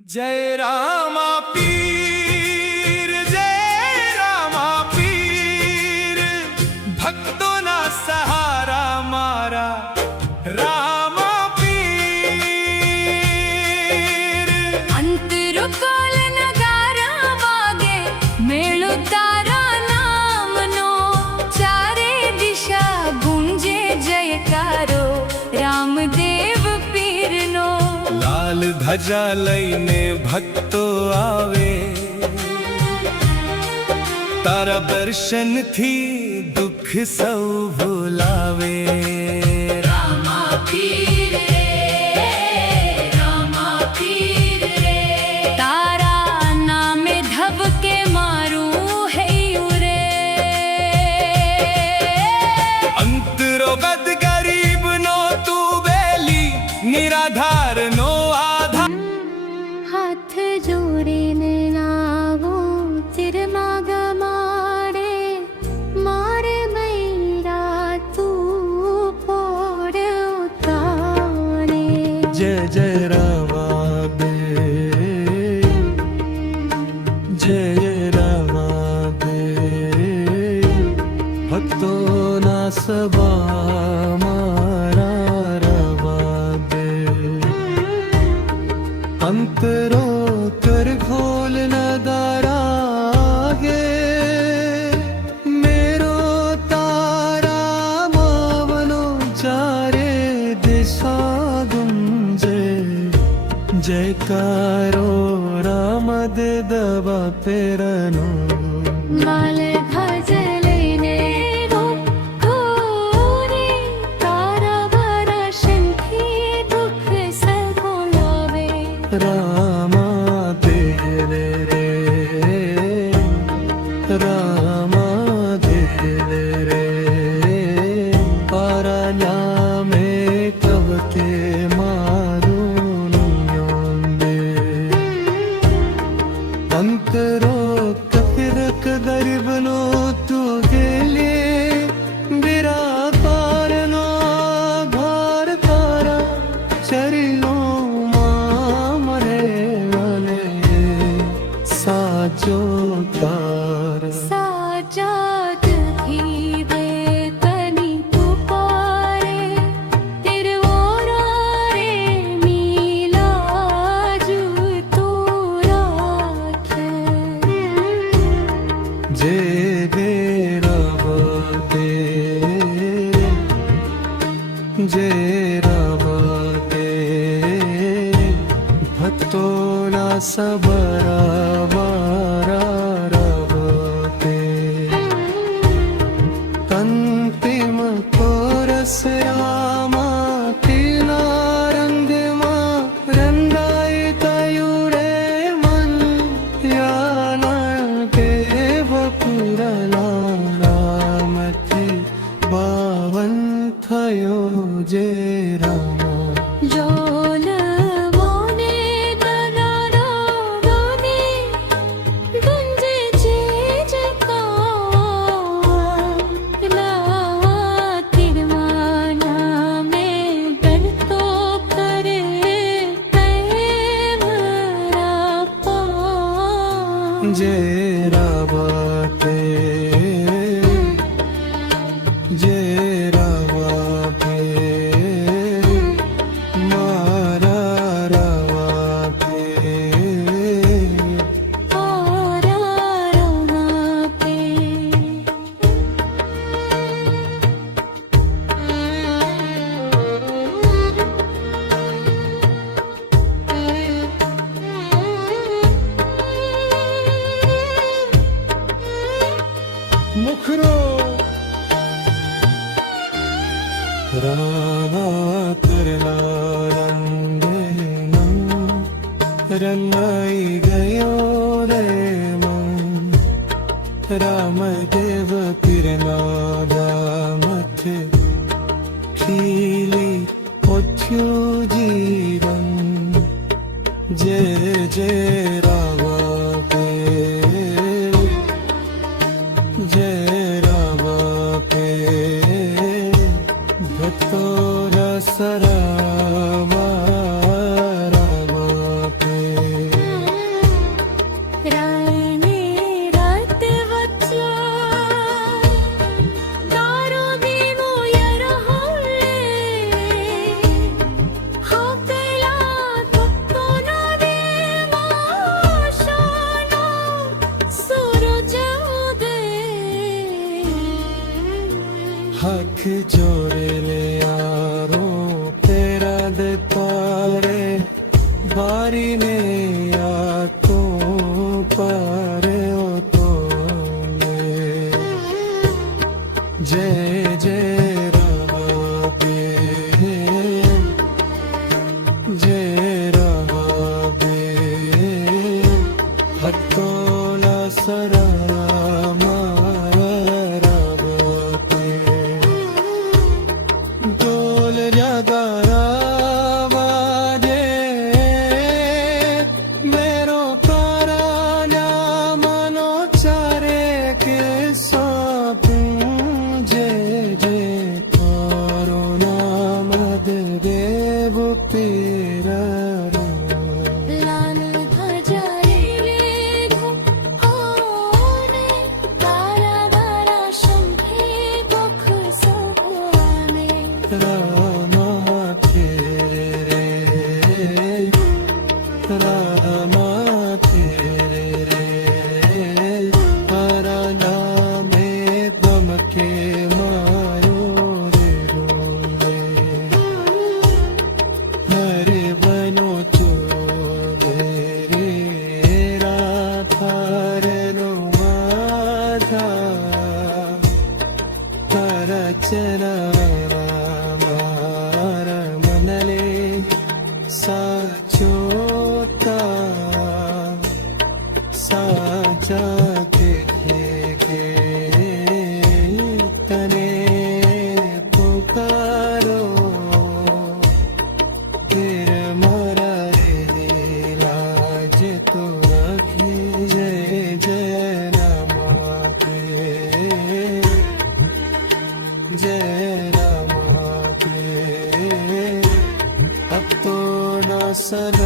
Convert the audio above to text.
जय रामा पीर, जय रामा पीर, भक्तों ना सहारा मारा रामा पीर। अंतरुकाल नगारा वागे मेळो तारा नामनो, चारे दिशा गुंजे जयकारो रामदेव पीरनो। लाल धजा लईने भक्तो आवे, तारा दर्शन थी दुख सौ भुलावे। रामा पीर रे, रामा पीर रे, तारा नामे धब के मारू है रे। अंतरो बद गरीब नो तू बेली, निराधार नो आधार। हाथ जोड़ीने नावो तिर माग मारे, मारे मैरा तू पोड़ उतारे। जय जय रामा दे, जय रामा दे, भक्तों ना सबा मारा रामा दे। अंतरो कर खोल न दारागे, मेरो तारा मावनो चारे दिशा गुंजे जयकारो राम दे दबा पेरनो। माल भजलेने धोरे, तारा भरा शंखी दुख सगोलावे। रामा तेरे रे, रामा तेरे रे, पारान्या में कब के मारू नियोंदे। अंतरो कफिरक दरिबनो तू गेले, बिरा पारनो भार तारा चरिलो मामरे वाले साचो तार। साजाद ही दे तनी पुकारे, तिरवोरा रे मीला जू तू राखे। जे बेरावते, जे रावते, भक्तों ना सबरा मारा रावते। अंतिम कोरस रामा टीला रंगमा, रंगाई तयुरे मन याना देव पुरला। रामती बावन थयो जे रामा। जोल बोने दनारा गाने, गुंजे जयकार। लावा तिरमाना में बरतो करे प्रेमरा पार। जय रावते, जय रावते, मारा रावते। तारा रामा पे। मुखरो रामा करला रंगे रंगाई गयो रे मन। रामदेव पिरला दामथ खीली पोथ्यो जीवन। जय जय रामा पे, जय रामा पे, भक्तों रसरा रामा पे। વારીને આતો પાર્યો તો જય જય રાબે જય રાબે ભક્તોના સરામાં રાબતે ઢોલ નગારા વાગે મેરો કરાના મનો ચારે કે સોપું જય જય કરુણા મદદેવ પીરરો લાલ ધજારે હોને તારા વારા શંખે મુખ સોને રામા તેરે રામા તેરે હરા નામે ગમકે મારો રે રોલે હરે બનો ચોગે રે રાધારનો માધા રચના મારા મનલે સાચોતા સાચા કે તને પુકારો તેર મારા રે લાજ તો રાખી જય જય રામા જય રામા ભક્તોના સર